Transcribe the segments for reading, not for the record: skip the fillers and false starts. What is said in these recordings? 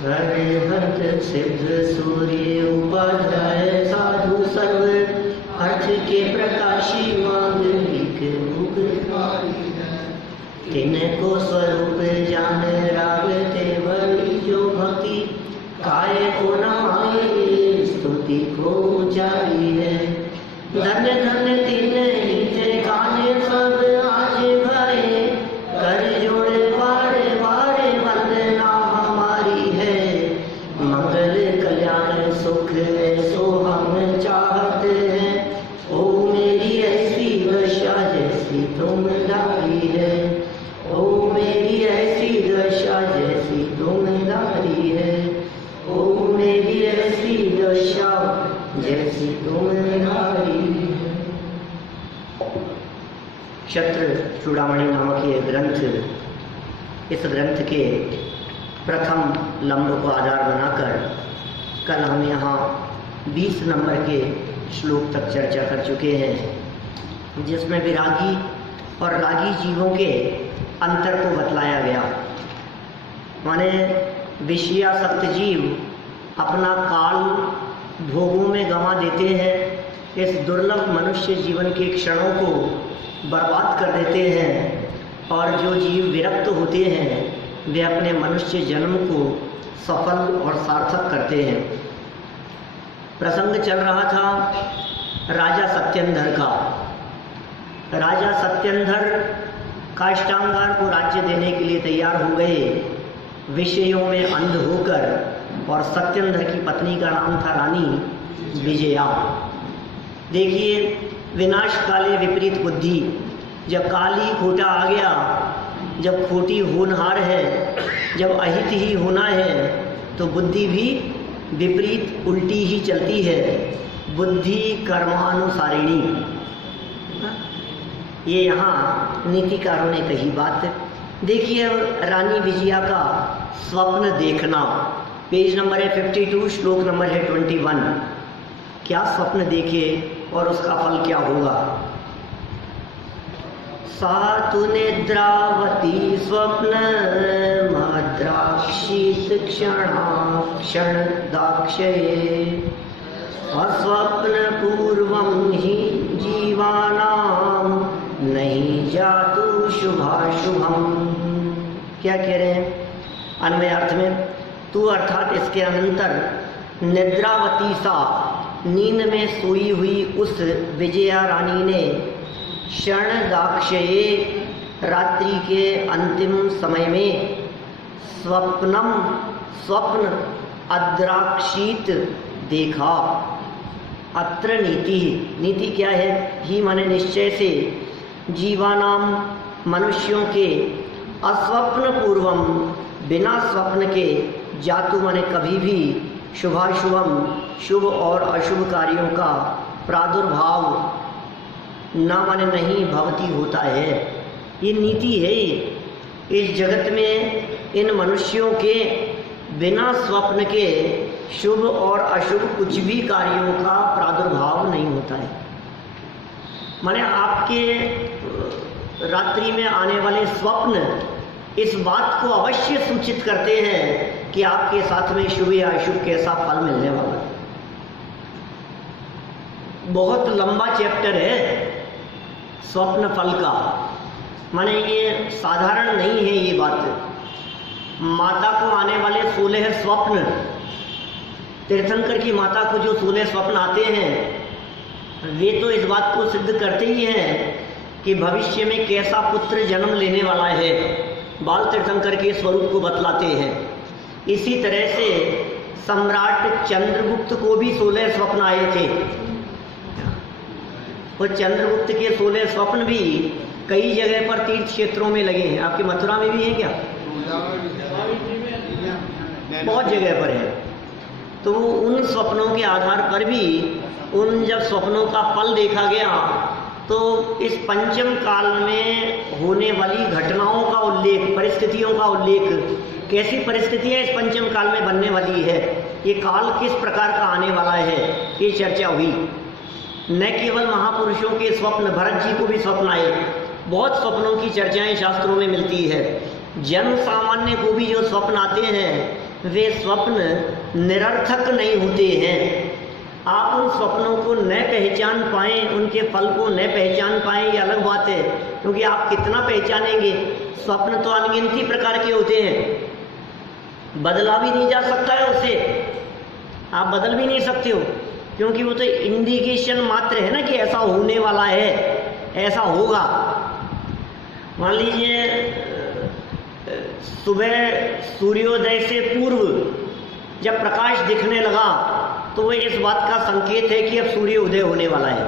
हरिहत सिद्ध सूर्य उपाध्याय साधु सर्व अर्थ के प्रकाशी मांगलिक मुखकारी है। तिनको स्वरूप जान राग तेवर जो भक्ति काय को न आए स्तुति को ऊंचाई है। धन धन तिन हित काने सब आज भरे कर जोड़ बारे बारे वंदना हमारी है। मंगल कल्याण सुख ऐसो हम चाहते हैं। ओ मेरी ऐसी दशा जैसी तुमदारी है। ओ मेरी ऐसी दशा जैसी तुमदारी है। ओ मेरी ऐसी दशा जैसी तुमदारी है। क्षत्र चूड़ामणि नामक ये ग्रंथ, इस ग्रंथ के प्रथम लंब को आधार बनाकर कल हम यहाँ 20 नंबर के श्लोक तक चर्चा कर चुके हैं, जिसमें विरागी और रागी जीवों के अंतर को बतलाया गया। माने विषयासक्त जीव अपना काल भोगों में गंवा देते हैं, इस दुर्लभ मनुष्य जीवन के क्षणों को बर्बाद कर देते हैं, और जो जीव विरक्त होते हैं वे अपने मनुष्य जन्म को सफल और सार्थक करते हैं। प्रसंग चल रहा था राजा सत्येंद्र का। राजा सत्येंद्र काष्टांगार को राज्य देने के लिए तैयार हो गए, विषयों में अंध होकर, और सत्येंद्र की पत्नी का नाम था रानी विजया। देखिए, विनाश काले विपरीत बुद्धि। जब काली खोटा आ गया, जब खोटी होनहार है, जब अहित ही होना है, तो बुद्धि भी विपरीत उल्टी ही चलती है। बुद्धि कर्मानुसारिणी, ये यहाँ नीतिकारों ने कही बात। देखिए, रानी विजया का स्वप्न देखना, पेज नंबर है 52, श्लोक नंबर है 21। क्या स्वप्न देखे और उसका फल क्या होगा। सातु निद्रावती स्वप्न मद्राक्षीत क्षण दाक्षये अस्वप्न पूर्वं ही जीवानाम नहीं जातु शुभाशुभम। क्या कह रहे हैं अन्वय अर्थ में, तू अर्थात इसके अनंतर निद्रावती सा नींद में सोई हुई उस विजया रानी ने क्षण दाक्षये रात्रि के अंतिम समय में स्वप्न अद्राक्षीत देखा। अत्र नीति क्या है, ही माने निश्चय से, जीवानाम मनुष्यों के, अस्वप्न पूर्वम बिना स्वप्न के, जातु माने कभी भी, शुभाशुभम शुभ और अशुभ कार्यों का प्रादुर्भाव न माने नहीं भवती होता है। ये नीति है। इस जगत में इन मनुष्यों के बिना स्वप्न के शुभ और अशुभ कुछ भी कार्यों का प्रादुर्भाव नहीं होता है। माने आपके रात्रि में आने वाले स्वप्न इस बात को अवश्य सूचित करते हैं कि आपके साथ में शुभ या अशुभ कैसा फल मिलने वाला है। बहुत लंबा चैप्टर है स्वप्न फल का। माने ये साधारण नहीं है ये बात। माता को आने वाले 16 स्वप्न, तीर्थंकर की माता को जो 16 स्वप्न आते हैं, वे तो इस बात को सिद्ध करते ही हैं कि भविष्य में कैसा पुत्र जन्म लेने वाला है। बाल तीर्थंकर के स्वरूप को बतलाते हैं। इसी तरह से सम्राट चंद्रगुप्त को भी 16 स्वप्न आए थे। और चंद्रगुप्त के 16 स्वप्न भी कई जगह पर तीर्थ क्षेत्रों में लगे हैं। आपके मथुरा में भी है क्या? बहुत जगह पर है। तो उन स्वप्नों के आधार पर भी उन जब स्वप्नों का फल देखा गया, तो इस पंचम काल में होने वाली घटनाओं का उल्लेख, परिस्थितियों का उल्लेख, कैसी परिस्थितियां इस पंचम काल में बनने वाली है, ये काल किस प्रकार का आने वाला है, ये चर्चा हुई। न केवल महापुरुषों के स्वप्न, भरत जी को भी स्वप्न आए। बहुत स्वप्नों की चर्चाएं शास्त्रों में मिलती है। जन सामान्य को भी जो स्वप्न आते हैं वे स्वप्न निरर्थक नहीं होते हैं। आप उन स्वप्नों को न पहचान पाएं, उनके फल को न पहचान पाएं, ये अलग बात है, क्योंकि आप कितना पहचानेंगे। स्वप्न तो अनगिनती प्रकार के होते हैं, बदला भी नहीं जा सकता है उसे, आप बदल भी नहीं सकते हो, क्योंकि वो तो इंडिकेशन मात्र है ना कि ऐसा होने वाला है, ऐसा होगा। मान लीजिए सुबह सूर्योदय से पूर्व जब प्रकाश दिखने लगा तो वो इस बात का संकेत है कि अब सूर्य उदय होने वाला है।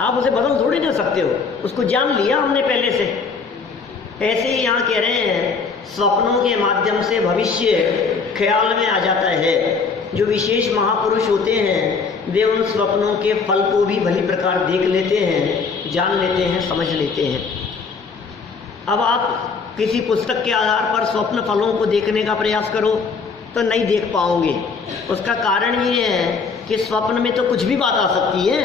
आप उसे बदल थोड़ी नहीं सकते हो, उसको जान लिया हमने पहले से। ऐसे ही यहाँ कह रहे हैं स्वप्नों के माध्यम से भविष्य ख्याल में आ जाता है। जो विशेष महापुरुष होते हैं वे उन स्वप्नों के फल को भी भली प्रकार देख लेते हैं, जान लेते हैं, समझ लेते हैं। अब आप किसी पुस्तक के आधार पर स्वप्न फलों को देखने का प्रयास करो तो नहीं देख पाओगे। उसका कारण ये है कि स्वप्न में तो कुछ भी बात आ सकती है।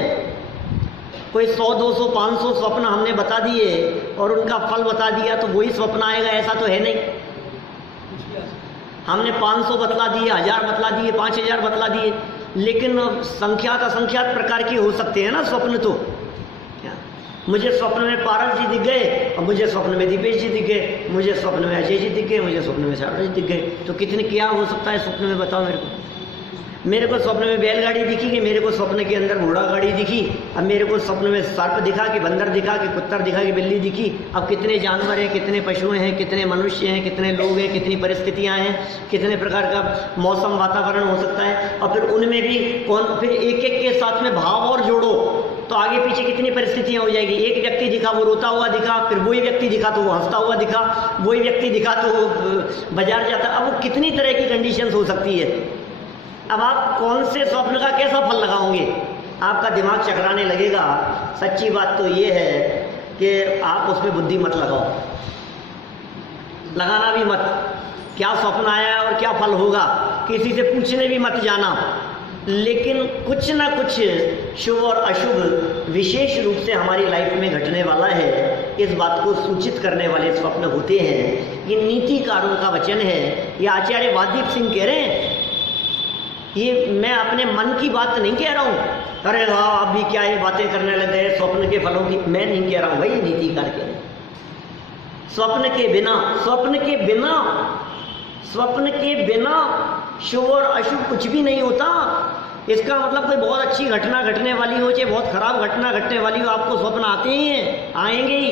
कोई 100, 200, 500 स्वप्न हमने बता दिए और उनका फल बता दिया तो वही स्वप्न आएगा, ऐसा तो है नहीं। हमने 500 बतला दिए, 1000 बतला दिए, 5000 बतला दिए, लेकिन संख्यात असंख्यात प्रकार के हो सकते हैं ना स्वप्न। तो मुझे स्वप्न में पारस जी दिख गए और मुझे स्वप्न में दीपेश जी दिख गए, मुझे स्वप्न में अजय जी दिख गए, मुझे स्वप्न में शारदा जी दिख गए। तो कितने क्या हो सकता है स्वप्न में, बताओ मेरे को। मेरे को स्वप्न में बैलगाड़ी दिखी कि मेरे को स्वप्न के अंदर घोड़ा गाड़ी दिखी, अब मेरे को स्वप्न में सर्प दिखा कि बंदर दिखा कि कुत्ता दिखा कि बिल्ली दिखी। अब कितने जानवर हैं, कितने पशु हैं, कितने मनुष्य हैं, कितने लोग हैं, कितनी परिस्थितियां हैं, कितने प्रकार का मौसम वातावरण हो सकता है। और फिर उनमें भी कौन, फिर एक एक के साथ में भाव और जोड़ो तो आगे पीछे कितनी परिस्थितियां हो जाएगी। एक व्यक्ति दिखा वो रोता हुआ दिखा, फिर वही व्यक्ति दिखा तो वो हंसता हुआ दिखा, वही व्यक्ति दिखा तो वो बाजार जाता। अब वो कितनी तरह की कंडीशंस हो सकती है। अब आप कौन से स्वप्न का कैसा फल लगाओगे, आपका दिमाग चकराने लगेगा। सच्ची बात तो ये है कि आप उसमें बुद्धि मत लगाओ, लगाना भी मत। क्या स्वप्न आया और क्या फल होगा किसी से पूछने भी मत जाना। लेकिन कुछ ना कुछ शुभ और अशुभ विशेष रूप से हमारी लाइफ में घटने वाला है, इस बात को सूचित करने वाले स्वप्न होते हैं। ये नीतिकारों का वचन है। ये आचार्य वादीप सिंह कह रहे हैं, ये मैं अपने मन की बात नहीं कह रहा हूँ। अरे हाँ आप भी क्या ये बातें करने लग गए स्वप्न के फलों की, मैं नहीं कह रहा हूँ भाई, नीतिकार कह रहे हैं। स्वप्न के बिना, स्वप्न के बिना, स्वप्न के बिना शुभ और अशुभ कुछ भी नहीं होता। इसका मतलब कोई बहुत अच्छी घटना घटने वाली हो चाहे बहुत खराब घटना घटने वाली हो, आपको स्वप्न आते ही हैं, आएंगे ही।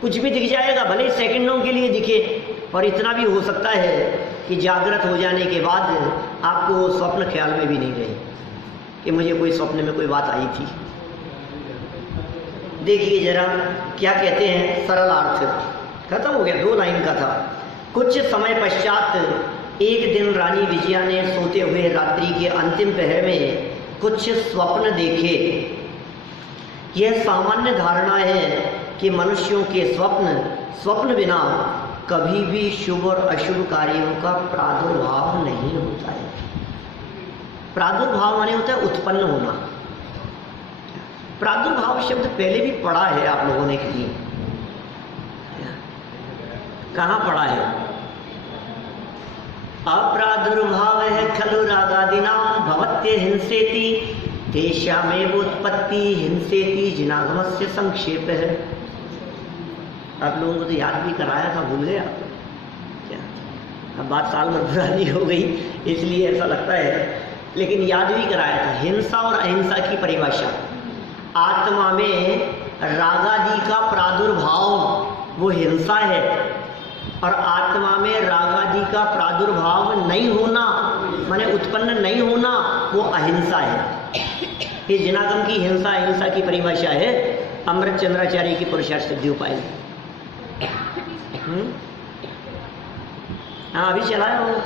कुछ भी दिख जाएगा, भले ही सेकंडों के लिए दिखे। और इतना भी हो सकता है कि जागृत हो जाने के बाद आपको स्वप्न ख्याल में भी नहीं रहे कि मुझे कोई स्वप्न में कोई बात आई थी। देखिए जरा क्या कहते हैं, सरल अर्थ खत्म हो गया, 2 लाइन का था। कुछ समय पश्चात एक दिन रानी विजया ने सोते हुए रात्रि के अंतिम पहर में कुछ स्वप्न देखे। यह सामान्य धारणा है कि मनुष्यों के स्वप्न बिना कभी भी शुभ और अशुभ कार्यों का प्रादुर्भाव नहीं होता है। प्रादुर्भाव माने होता है उत्पन्न होना। प्रादुर्भाव शब्द पहले भी पढ़ा है आप लोगों ने कहीं, कहाँ पढ़ा है? अप्रादुर्भाव है खलु रागादिनाम भवत्य हिंसेति तेषामेवोत्पत्ति हिंसेति जिनागमस्य संक्षेप है। आप लोगों को तो याद भी कराया था, भूल गया क्या? अब बात साल भर पुरानी हो गई इसलिए ऐसा लगता है, लेकिन याद भी कराया था। हिंसा और अहिंसा की परिभाषा, आत्मा में रागादि का प्रादुर्भाव वो हिंसा है, और आत्मा में रागादि का प्रादुर्भाव नहीं होना माने उत्पन्न नहीं होना वो अहिंसा है। ये जिनागम की हिंसा अहिंसा की परिभाषा है अमृत चंद्राचार्य की पुरुषार्थ सिद्धि उपाय। हाँ अभी चला है वो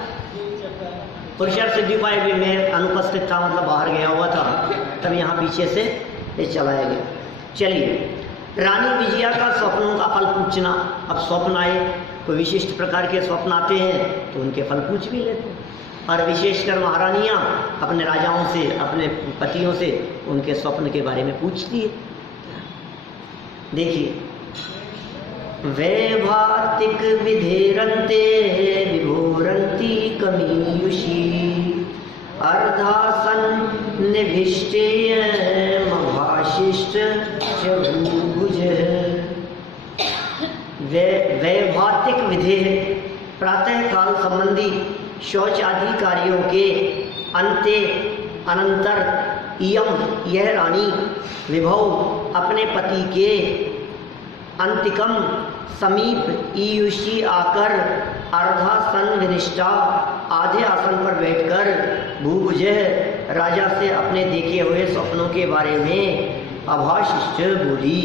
पुरुषार्थ सिद्धि उपाय भी, मैं अनुपस्थित था, मतलब बाहर गया हुआ था, तब यहाँ पीछे से ये चलाया गया। चलिए, रानी विजया का स्वप्नों का फल पूछना। अब स्वप्न आए, कोई विशिष्ट प्रकार के स्वप्न आते हैं तो उनके फल पूछ भी लेते हैं, और विशेषकर महारानियाँ अपने राजाओं से, अपने पतियों से उनके स्वप्न के बारे में पूछती है। देखिए वैभातिक विधेरन्ते विभोरन्ति कमीयुषी अर्धासन निभिष्टेयमभाशिष्ट च भूभुज। वैभातिक विधेय प्रातः काल संबंधी शौच आदि कार्यों के अंते अनंतर इयम यह रानी विभव अपने पति के अंतिकम समीप ईयुषी आकर अर्धासन विनिष्ठा आधे आसन पर बैठकर भूभुज राजा से अपने देखे हुए स्वप्नों के बारे में अभाशिष्ट बोली।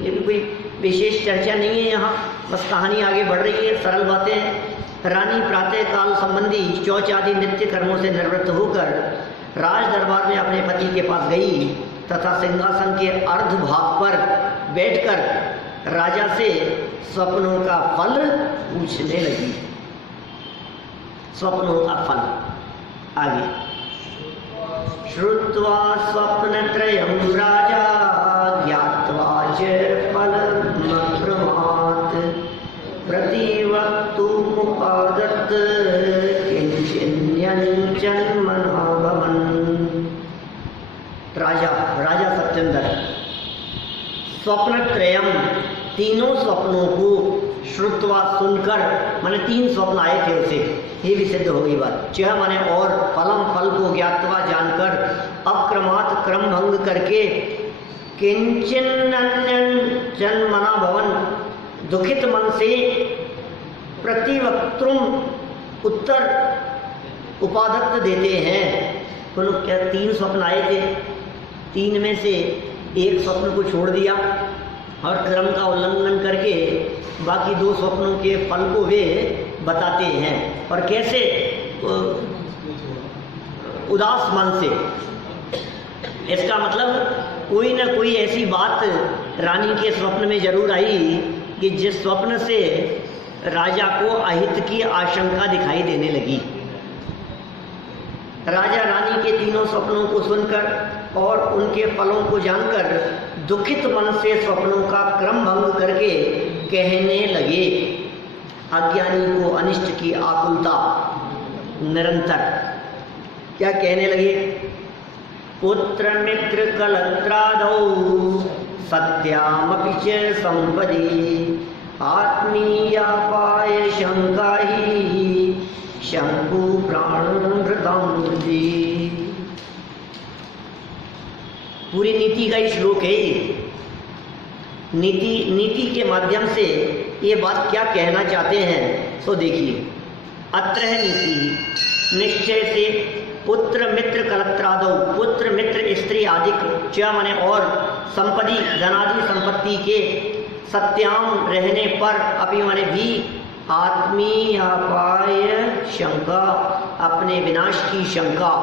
ये भी कोई विशेष चर्चा नहीं है यहाँ, बस कहानी आगे बढ़ रही है, सरल बातें हैं। रानी प्रातः काल संबंधी शौच आदि नित्य कर्मों से निवृत्त होकर राज दरबार में अपने पति के पास गई तथा सिंहासन के अर्ध भाग पर बैठकर राजा से स्वप्नों का फल पूछने लगी। स्वप्नों का फल आगे। श्रुत्वा स्वप्नत्रयं राजा ज्ञात्वा च फलमब्रमात् प्रतिवक्तुमुपादत्त किंचिन्यञ्जन्मना भवन्। राजा सत्येंद्र स्वप्नत्रयम् तीनों स्वप्नों को श्रुत्वा सुनकर, माने 3 स्वप्न आए थे उसे, ये भी सिद्ध हो गई बात। च माने और, फलम फल को ज्ञात्वा जानकर, अक्रमात् क्रम भंग करके, किंचिन्नञ्जन्मना भवन दुखित मन से, प्रतिवक्तुम उत्तर उपादत्त देते हैं। बोलो क्या 3 स्वप्न आए थे, 3 में से एक स्वप्न को छोड़ दिया और क्रम का उल्लंघन करके बाकी 2 स्वप्नों के फल को वे बताते हैं। और कैसे? उदास मन से। इसका मतलब कोई ना कोई ऐसी बात रानी के स्वप्न में जरूर आई कि जिस स्वप्न से राजा को अहित की आशंका दिखाई देने लगी। राजा रानी के 3 स्वप्नों को सुनकर और उनके फलों को जानकर दुखित मन से स्वप्नों का क्रम भंग करके कहने लगे। अज्ञानी को अनिष्ट की आकुलता निरंतर। क्या कहने लगे? पुत्र मित्र कलत्रादौ सत्यामपि च संपदि आत्मीयापाय शंका ही शंकु प्राणभृतामृति। पूरी नीति का ही श्लोक है ये। नीति के माध्यम से ये बात क्या कहना चाहते हैं सो देखिए। अत्र है नीति निश्चय से पुत्र मित्र कलत्रादौ, पुत्र मित्र स्त्री आदि च माने और संपत्ति धनादि संपत्ति के सत्याम रहने पर अपि माने भी आत्मीयापाय शंका अपने विनाश की शंका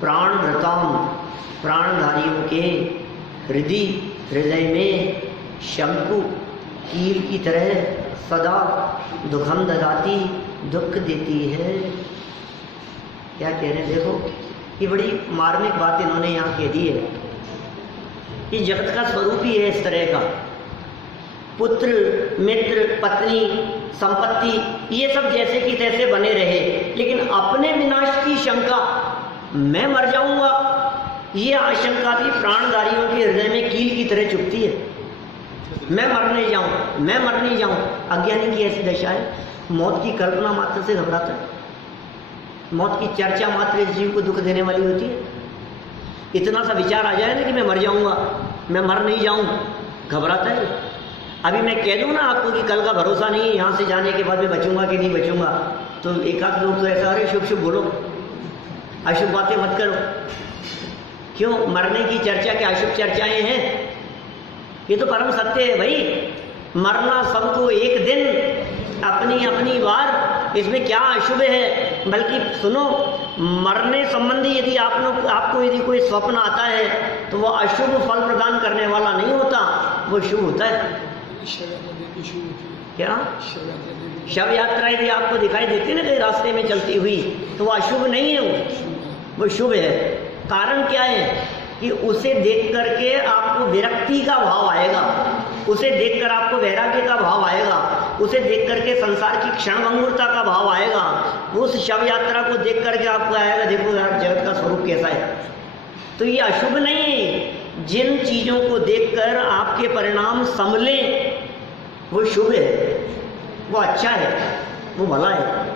प्राणभृताम प्राणधारियों के हृदय में शंकु कील की तरह सदा दुखम ददाती दुख देती है। क्या कह रहे हैं देखो, ये बड़ी मार्मिक बात इन्होंने यहाँ कह दी है। ये जगत का स्वरूप ही है इस तरह का। पुत्र मित्र पत्नी संपत्ति ये सब जैसे कि तैसे बने रहे, लेकिन अपने विनाश की शंका, मैं मर जाऊंगा, ये आशंका भी प्राणधारियों के हृदय में कील की तरह चुभती है। मैं मर नहीं जाऊं। अज्ञानी की ऐसी दशा है। मौत की कल्पना मात्र से घबराता है। मौत की चर्चा मात्र इस जीव को दुख देने वाली होती है। इतना सा विचार आ जाए ना कि मैं मर जाऊंगा, मैं मर नहीं जाऊं, घबराता है। अभी मैं कह दूं ना आपको कि कल का भरोसा नहीं है, यहाँ से जाने के बाद मैं बचूंगा कि नहीं बचूंगा, तो एक आध लोग तो ऐसा, अरे शुभ शुभ बोलो, अशुभ बातें मत करो। क्यों? मरने की चर्चा क्या अशुभ चर्चाएं हैं? ये तो परम सत्य है भाई। मरना सबको एक दिन, अपनी अपनी बार, इसमें क्या अशुभ है? बल्कि सुनो, मरने संबंधी यदि आपको यदि कोई स्वप्न आता है तो वो अशुभ फल प्रदान करने वाला नहीं होता, वो शुभ होता है। क्या? शव यात्रा यदि आपको दिखाई देती है ना कहीं रास्ते में चलती हुई, तो वो अशुभ नहीं है, वो शुभ है। कारण क्या है कि उसे देख करके आपको विरक्ति का भाव आएगा। उसे देखकर आपको वैराग्य का भाव आएगा, उसे देख करके संसार की क्षणभंगुरता का भाव आएगा, उस शव यात्रा को देख करके आपको आएगा देखो यार जगत का स्वरूप कैसा है। तो ये अशुभ नहीं है। जिन चीज़ों को देखकर आपके परिणाम संभले वो शुभ है, वो अच्छा है, वो भला है।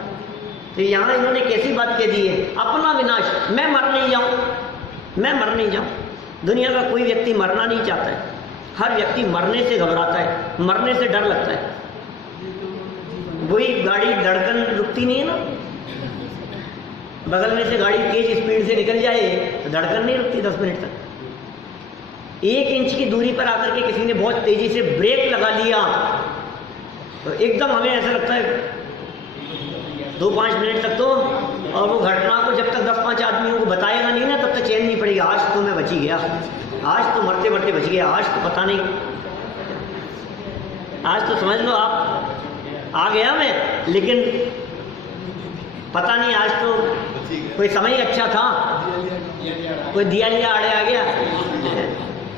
तो यहाँ इन्होंने कैसी बात कह दी है, अपना विनाश, मैं मर नहीं जाऊँ, मैं मर नहीं जाऊँ। दुनिया का कोई व्यक्ति मरना नहीं चाहता है, हर व्यक्ति मरने से घबराता है, मरने से डर लगता है। वही गाड़ी धड़कन रुकती नहीं है ना, बगल में से गाड़ी तेज स्पीड से निकल जाए तो धड़कन नहीं रुकती 10 मिनट तक। 1 इंच की दूरी पर आकर के किसी ने बहुत तेजी से ब्रेक लगा लिया तो एकदम हमें ऐसा लगता है 2-5 मिनट तक तो, और वो घटना को जब तक 10-5 आदमियों को बताएगा नहीं ना तब तक चैन नहीं पड़ेगा। आज तो मैं बच ही गया, आज तो मरते मरते बच गया, आज तो पता नहीं, आज तो समझ लो आप आ गया मैं, लेकिन पता नहीं आज तो कोई समय अच्छा था, कोई दिया लिया आड़े आ गया।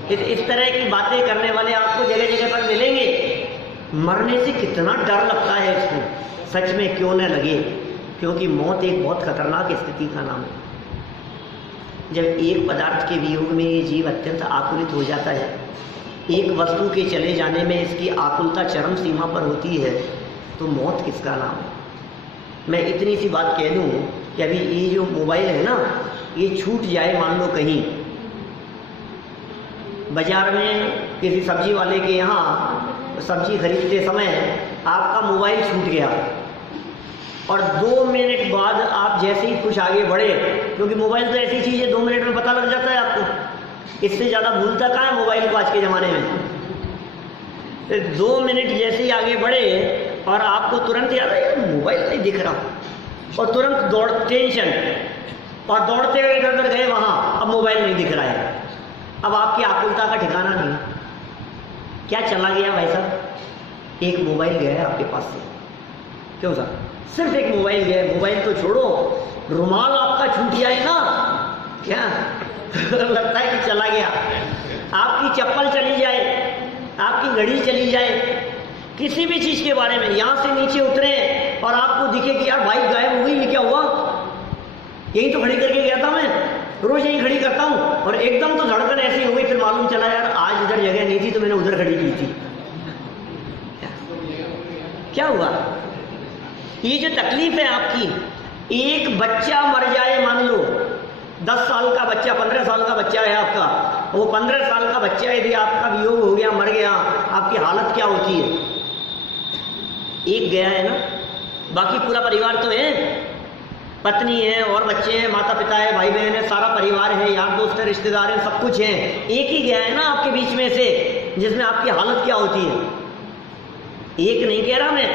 इस तरह की बातें करने वाले आपको जगह जगह पर मिलेंगे। मरने से कितना डर लगता है इसको, सच में क्यों न लगे, क्योंकि मौत एक बहुत खतरनाक स्थिति का नाम है। जब एक पदार्थ के वियोग में ये जीव अत्यंत आकुलित हो जाता है, एक वस्तु के चले जाने में इसकी आकुलता चरम सीमा पर होती है, तो मौत किसका नाम है। मैं इतनी सी बात कह दूं कि अभी ये जो मोबाइल है ना, ये छूट जाए मान लो कहीं बाजार में किसी सब्जी वाले के यहाँ सब्जी खरीदते समय आपका मोबाइल छूट गया और 2 मिनट बाद आप जैसे ही कुछ आगे बढ़े, क्योंकि मोबाइल तो ऐसी चीज़ है 2 मिनट में पता लग जाता है आपको, इससे ज़्यादा भूलता कहाँ है मोबाइल को आज के ज़माने में। तो 2 मिनट जैसे ही आगे बढ़े और आपको तुरंत याद आया मोबाइल नहीं दिख रहा, और तुरंत दौड़ टेंशन, और दौड़ते हुए इधर उधर गए वहाँ, अब मोबाइल नहीं दिख रहा है। अब आपकी आकुलता का ठिकाना नहीं, क्या चला गया भाई साहब, एक मोबाइल गया है आपके पास से। क्यों साहब, सिर्फ एक मोबाइल गया, मोबाइल तो छोड़ो, रुमाल आपका छूट जाए ना, क्या लगता है कि चला गया। आपकी चप्पल चली जाए, आपकी घड़ी चली जाए, किसी भी चीज़ के बारे में, यहाँ से नीचे उतरे और आपको दिखे कि यार बाइक गायब हो गई, ये क्या हुआ, यहीं तो खड़ी करके गया था मैं, रोज यहीं खड़ी करता हूँ, और एकदम तो धड़कन ऐसी हो गई, फिर मालूम चला यार आज इधर जगह नहीं थी तो मैंने उधर खड़ी की थी। क्या हुआ, ये जो तकलीफ है आपकी, एक बच्चा मर जाए मान लो, 10 साल का बच्चा, 15 साल का बच्चा है आपका, वो 15 साल का बच्चा यदि आपका वियोग हो गया, मर गया, आपकी हालत क्या होती है। एक गया है ना, बाकी पूरा परिवार तो है, पत्नी है और बच्चे हैं, माता पिता है, भाई बहन है, सारा परिवार है, यार दोस्त है, रिश्तेदार हैं, सब कुछ है। एक ही गया है ना आपके बीच में से, जिसमें आपकी हालत क्या होती है। एक नहीं कह रहा मैं,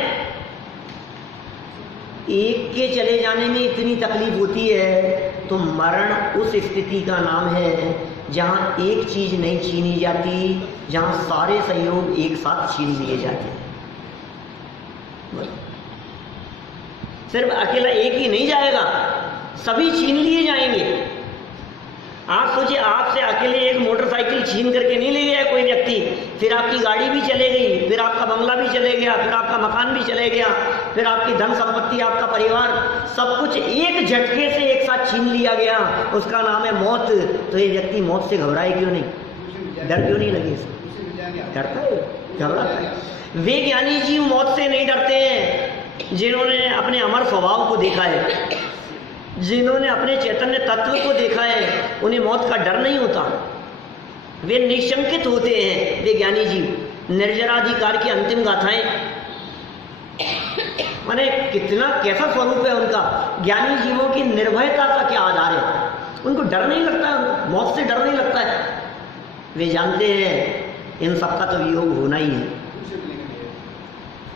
एक के चले जाने में इतनी तकलीफ होती है, तो मरण उस स्थिति का नाम है जहाँ एक चीज़ नहीं छीनी जाती, जहाँ सारे सहयोग एक साथ छीन लिए जाते हैं। सिर्फ अकेला एक ही नहीं जाएगा, सभी छीन लिए जाएंगे। आप सोचिए, आपसे अकेले एक मोटरसाइकिल छीन करके नहीं ले गया कोई व्यक्ति, फिर आपकी गाड़ी भी चले गई, फिर आपका बंगला भी चले गया, फिर आपका मकान भी चले गया, फिर आपकी धन संपत्ति, आपका परिवार, सब कुछ एक झटके से एक साथ छीन लिया गया, उसका नाम है मौत। तो ये व्यक्ति मौत से घबराए क्यों नहीं, डर क्यों नहीं लगे इसे, डरता है, घबराता है। वे ज्ञानी जीव मौत से नहीं डरते हैं जिन्होंने अपने अमर स्वभाव को देखा है, जिन्होंने अपने चैतन्य तत्व को देखा है, उन्हें मौत का डर नहीं होता, वे निशंकित होते हैं। वे ज्ञानी जीव निर्जराधिकार की अंतिम गाथाएं, माने कितना कैसा स्वरूप है उनका। ज्ञानी जीवों की निर्भयता का क्या आधार है, उनको डर नहीं लगता है, मौत से डर नहीं लगता है। वे जानते हैं इन सबका तो वियोग होना ही है,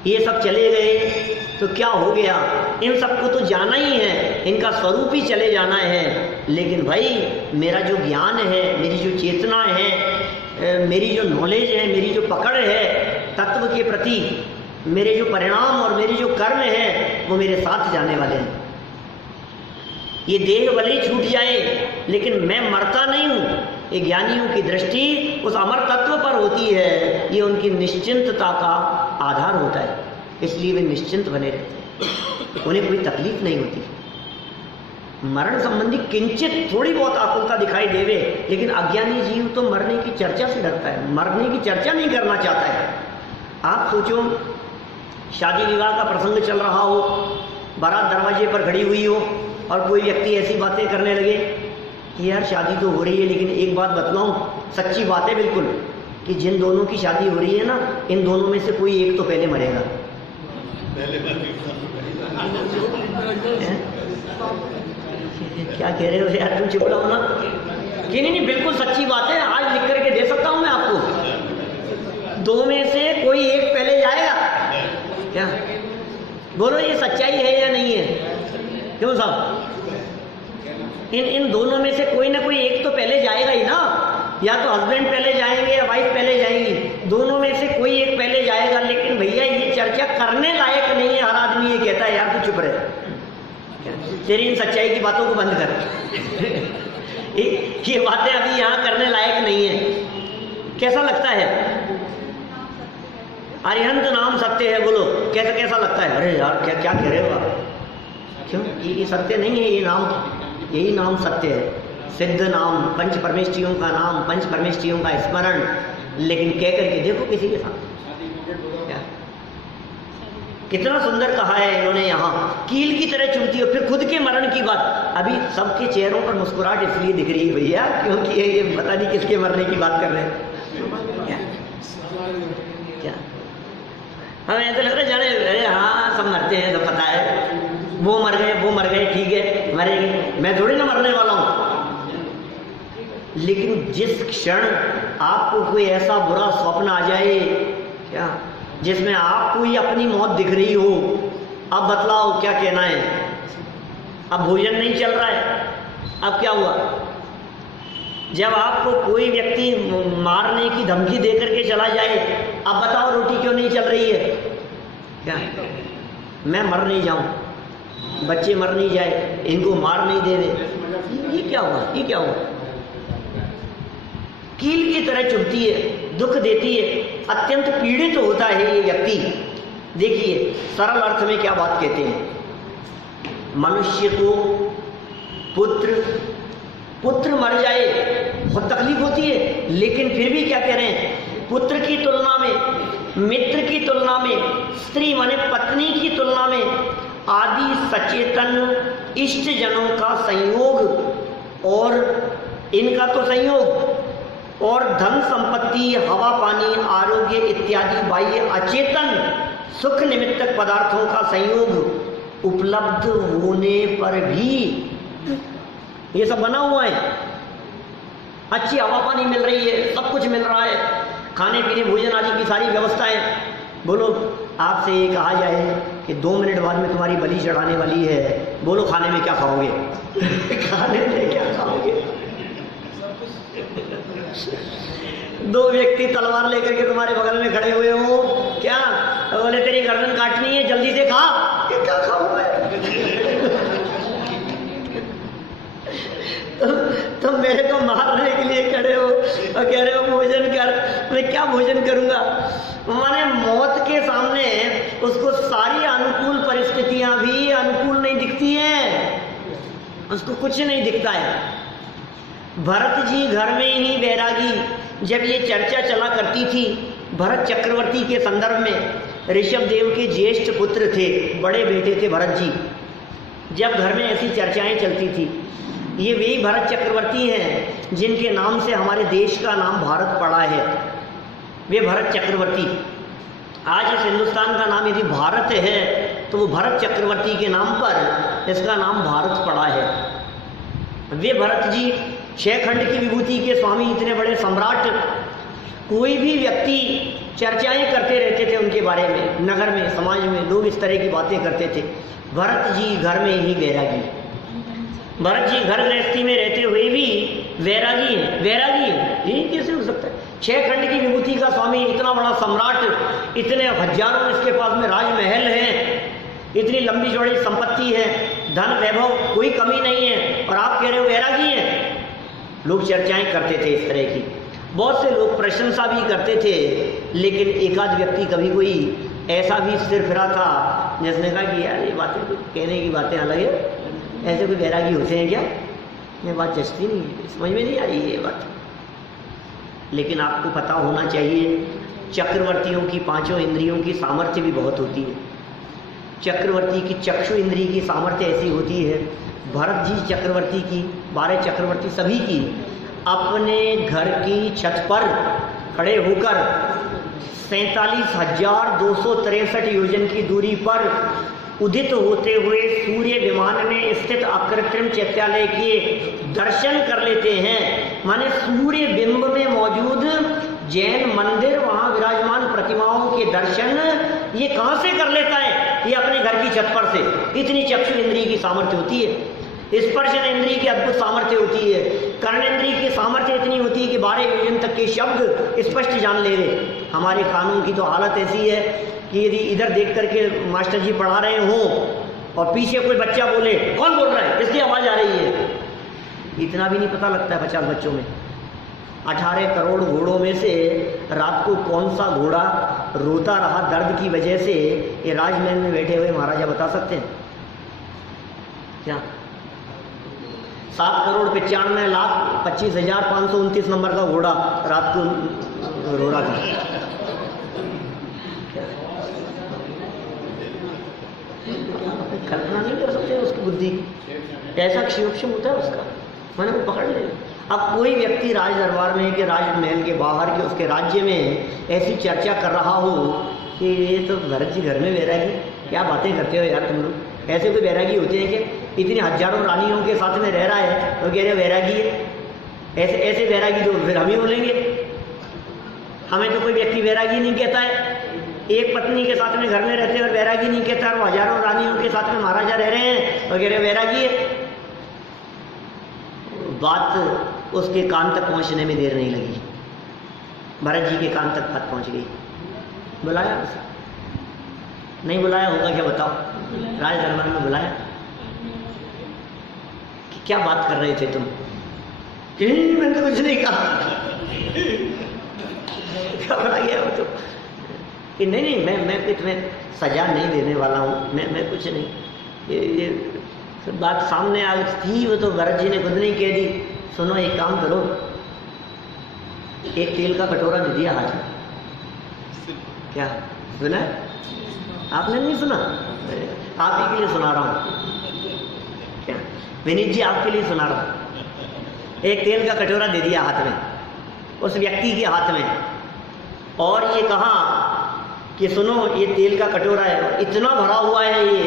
ये सब चले गए तो क्या हो गया, इन सबको तो जाना ही है, इनका स्वरूप ही चले जाना है। लेकिन भाई मेरा जो ज्ञान है, मेरी जो चेतना है, मेरी जो नॉलेज है, मेरी जो पकड़ है तत्व के प्रति, मेरे जो परिणाम और मेरे जो कर्म है, वो मेरे साथ जाने वाले हैं। ये देह भले ही छूट जाए, लेकिन मैं मरता नहीं हूँ, ये ज्ञानियों की दृष्टि उस अमर तत्व पर होती है, ये उनकी निश्चिंतता का आधार होता है, इसलिए वे निश्चिंत बने रहते हैं, उन्हें कोई तकलीफ नहीं होती। मरण संबंधी किंचित थोड़ी बहुत आकुलता दिखाई देवे, लेकिन अज्ञानी जीव तो मरने की चर्चा से डरता है, मरने की चर्चा नहीं करना चाहता है। आप सोचो, शादी विवाह का प्रसंग चल रहा हो, बारात दरवाजे पर खड़ी हुई हो और कोई व्यक्ति ऐसी बातें करने लगे कि यार शादी तो हो रही है, लेकिन एक बात बतलाऊं, सच्ची बात है बिल्कुल, कि जिन दोनों की शादी हो रही है ना, इन दोनों में से कोई एक तो पहले मरेगा। क्या कह रहे हो यार, तुम चुप रहो ना। कि नहीं, बिल्कुल सच्ची बात है, आज लिख करके दे सकता हूं मैं आपको। दो में से कोई एक पहले जाएगा क्या? बोलो ये सच्चाई है या नहीं है? क्यों साहब? इन दोनों में से कोई ना कोई एक तो पहले जाएगा ही ना, या तो हस्बैंड पहले जाएंगे या वाइफ पहले जाएंगी, दोनों में से कोई एक पहले जाएगा। लेकिन भैया ये चर्चा करने लायक नहीं है। हर आदमी ये कहता है यार तू चुप रहे, तेरी इन सच्चाई की बातों को बंद कर। ये बातें अभी यहाँ करने लायक नहीं है। कैसा लगता है? अरिहंत नाम सत्य है, बोलो कैसा कैसा लगता है? अरे यार क्या क्या कह रहे हो आप? क्यों? ये सत्य नहीं है, ये नाम, यही नाम सत्य है। सिद्ध नाम, पंच परमेष्ठियों का नाम, पंच परमेष्ठियों का स्मरण, लेकिन कह करके देखो किसी के साथ क्या कितना सुंदर कहा है इन्होंने यहाँ, कील की तरह चुभती हो। फिर खुद के मरण की बात, अभी सबके चेहरों पर मुस्कुराहट इसलिए दिख रही है भैया क्योंकि ये पता नहीं किसके मरने की बात कर रहे हैं। क्या हमें ऐसा लग रहा है जाने, अरे हाँ सब मरते हैं, तो पता है वो मर गए ठीक है, मरेंगे, मैं थोड़ी ना मरने वाला हूँ। लेकिन जिस क्षण आपको कोई ऐसा बुरा स्वप्न आ जाए क्या, जिसमें आपको ही अपनी मौत दिख रही हो, अब बतलाओ क्या कहना है? अब भोजन नहीं चल रहा है, अब क्या हुआ? जब आपको कोई व्यक्ति मारने की धमकी दे करके चला जाए, अब बताओ रोटी क्यों नहीं चल रही है? क्या मैं मर नहीं जाऊं, बच्चे मर नहीं जाए, इनको मार नहीं देवे, ये क्या हुआ? ये क्या हुआ? कील की तरह चुभती है, दुख देती है, अत्यंत पीड़ित होता है ये व्यक्ति। देखिए सरल अर्थ में क्या बात कहते हैं, मनुष्य को पुत्र मर जाए बहुत तकलीफ होती है, लेकिन फिर भी क्या कह रहे हैं, पुत्र की तुलना में, मित्र की तुलना में, स्त्री माने पत्नी की तुलना में, आदि सचेतन इष्ट जनों का संयोग और इनका तो संयोग, और धन संपत्ति, हवा पानी, आरोग्य इत्यादि बाह्य अचेतन सुख निमित्तक पदार्थों का संयोग उपलब्ध होने पर भी, ये सब बना हुआ है, अच्छी हवा पानी मिल रही है, सब कुछ मिल रहा है, खाने पीने भोजन आदि की सारी व्यवस्थाएं। बोलो आपसे ये कहा जाए कि 2 मिनट बाद में तुम्हारी बलि चढ़ाने वाली है, बोलो खाने में क्या खाओगे? खाने में क्या खाओगे? 2 व्यक्ति तलवार लेकर के तुम्हारे बगल में खड़े हुए हो, क्या बोले तेरी गर्दन काटनी है, जल्दी से खा। क्या खाऊं मैं? तुम मेरे को मारने के लिए खड़े हो और कह रहे हो भोजन कर, मैं क्या भोजन करूंगा? माने मौत के सामने उसको सारी अनुकूल परिस्थितियां भी अनुकूल नहीं दिखती हैं, उसको कुछ नहीं दिखता है। भरत जी घर में ही बैरागी, जब ये चर्चा चला करती थी भरत चक्रवर्ती के संदर्भ में, ऋषभ देव के ज्येष्ठ पुत्र थे, बड़े बेटे थे भरत जी, जब घर में ऐसी चर्चाएं चलती थी, ये वही भरत चक्रवर्ती हैं जिनके नाम से हमारे देश का नाम भारत पड़ा है। वे भरत चक्रवर्ती, आज इस हिंदुस्तान का नाम यदि भारत है तो वो भरत चक्रवर्ती के नाम पर इसका नाम भारत पड़ा है। वे भरत जी 6 खंड की विभूति के स्वामी, इतने बड़े सम्राट, कोई भी व्यक्ति चर्चाएं करते रहते थे उनके बारे में, नगर में समाज में लोग इस तरह की बातें करते थे। भरत जी घर में ही बैरागी, भरत जी घर गृहस्थी में रहते हुए भी वैरागी है। वैरागी है ये कैसे हो सकता है? 6 खंड की विभूति का स्वामी, इतना बड़ा सम्राट, इतने हजारों इसके पास में राजमहल है, इतनी लंबी चौड़ी संपत्ति है, धन वैभव कोई कमी नहीं है, और आप कह रहे हो वैरागी है? लोग चर्चाएं करते थे इस तरह की, बहुत से लोग प्रशंसा भी करते थे, लेकिन एकाध व्यक्ति कभी कोई ऐसा भी सिर फिरा था जिसने कहा कि यार ये बातें तो कहने की बातें अलग है, ऐसे कोई वैरागी होते हैं क्या, ये बात जचती नहीं है, समझ में नहीं आ रही है ये बात। लेकिन आपको पता होना चाहिए चक्रवर्तियों की पांचों इंद्रियों की सामर्थ्य भी बहुत होती है। चक्रवर्ती की चक्षु इंद्रिय की सामर्थ्य ऐसी होती है, भरत जी चक्रवर्ती की, 12 चक्रवर्ती सभी की अपने घर की छत पर खड़े होकर 47,263 योजन की दूरी पर उदित होते हुए सूर्य विमान में स्थित अकृत्रिम चैत्यालय के दर्शन कर लेते हैं। माने सूर्य बिंब में मौजूद जैन मंदिर, वहां विराजमान प्रतिमाओं के दर्शन ये कहां से कर लेता है, ये अपने घर की छत पर से। इतनी चक्षु इंद्रिय की सामर्थ्य होती है, स्पर्शन इंद्रिय की अद्भुत सामर्थ्य होती है, कर्णेंद्रिय की सामर्थ्य इतनी होती है कि 12 योजन तक के शब्द स्पष्ट जान ले रहे। हमारे कानों की तो हालत ऐसी है कि यदि इधर देख करके मास्टर जी पढ़ा रहे हों और पीछे कोई बच्चा बोले कौन बोल रहा है, इसकी आवाज आ रही है, इतना भी नहीं पता लगता है 50 बच्चों में। 18 करोड़ घोड़ों में से रात को कौन सा घोड़ा रोता रहा दर्द की वजह से, ये राजमहल में बैठे हुए महाराजा बता सकते हैं क्या? 7,95,25,529 नंबर का घोड़ा रात को रो रहा था। कल्पना नहीं कर सकते उसकी बुद्धि, ऐसा क्षोभ होता है उसका, मैंने वो पकड़ ले। अब कोई व्यक्ति राज दरबार में कि राजमहल के बाहर के उसके राज्य में ऐसी चर्चा कर रहा हो कि ये तो भरत जी घर में वैरागी, क्या बातें करते हो यार तुम लोग, ऐसे कोई वैरागी होते हैं कि इतनी हजारों रानियों के साथ में रह रहा है तो कह रहे वैरागी है, ऐसे ऐसे वैरागी तो फिर हम ही बोलेंगे। हमें तो कोई व्यक्ति वैरागी नहीं कहता है, एक पत्नी के साथ में घर में रहते हैं और वैरागी नहीं कहता, और हजारों रानियों के साथ में महाराजा रह रहे हैं और कह रहे वैरागी है। बात उसके कान तक पहुंचने में देर नहीं लगी, भरत जी के कान तक बात पहुंच गई। बुलाया उसे, नहीं बुलाया होगा क्या बताओ, राज दरबार में बुलाया कि क्या बात कर रहे थे तुम, कि मैंने तो कुछ नहीं कहा। घबरा गया वो तो कि नहीं मैं तुम्हें सजा नहीं देने वाला हूँ, मैं कुछ नहीं, ये सब बात सामने आ थी, वो तो भरत जी ने खुद नहीं कह दी। सुनो एक काम करो, एक तेल का कटोरा दे दिया हाथ में। क्या सुना? आपने नहीं सुना? आप ही के लिए सुना रहा हूँ। क्या विनीत जी, आपके लिए सुना रहा हूँ। एक तेल का कटोरा दे दिया हाथ में, उस व्यक्ति के हाथ में, और ये कहा कि सुनो ये तेल का कटोरा है, इतना भरा हुआ है ये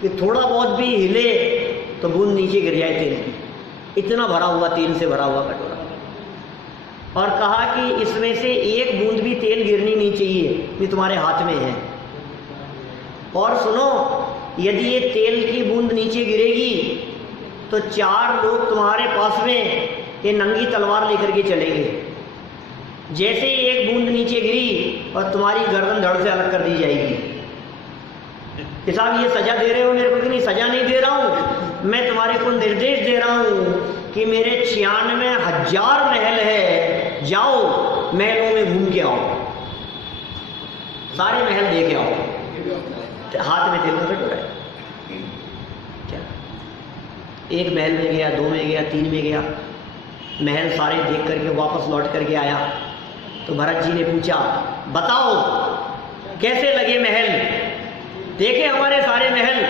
कि थोड़ा बहुत भी हिले तो बूंद नीचे गिर जाए तेल की, इतना भरा हुआ, तेल से भरा हुआ कटोरा। और कहा कि इसमें से एक बूंद भी तेल गिरनी नहीं चाहिए, ये तुम्हारे हाथ में है। और सुनो, यदि ये तेल की बूंद नीचे गिरेगी तो 4 लोग तुम्हारे पास में ये नंगी तलवार लेकर के चलेंगे। जैसे ही एक बूंद नीचे गिरी और तुम्हारी गर्दन धड़ से अलग कर दी जाएगी। कि साहब ये सजा दे रहे हो मेरे को कि नहीं? सजा नहीं दे रहा हूँ, मैं तुम्हारे को निर्देश दे रहा हूँ कि मेरे 96,000 महल है, जाओ महलों में घूम के आओ, सारे महल देख आओ। हाथ में तेल का कटोरा है। क्या एक महल में गया, 2 में गया, 3 में गया, महल सारे देख करके वापस लौट करके आया। तो भरत जी ने पूछा, बताओ कैसे लगे महल, देखे हमारे सारे महल?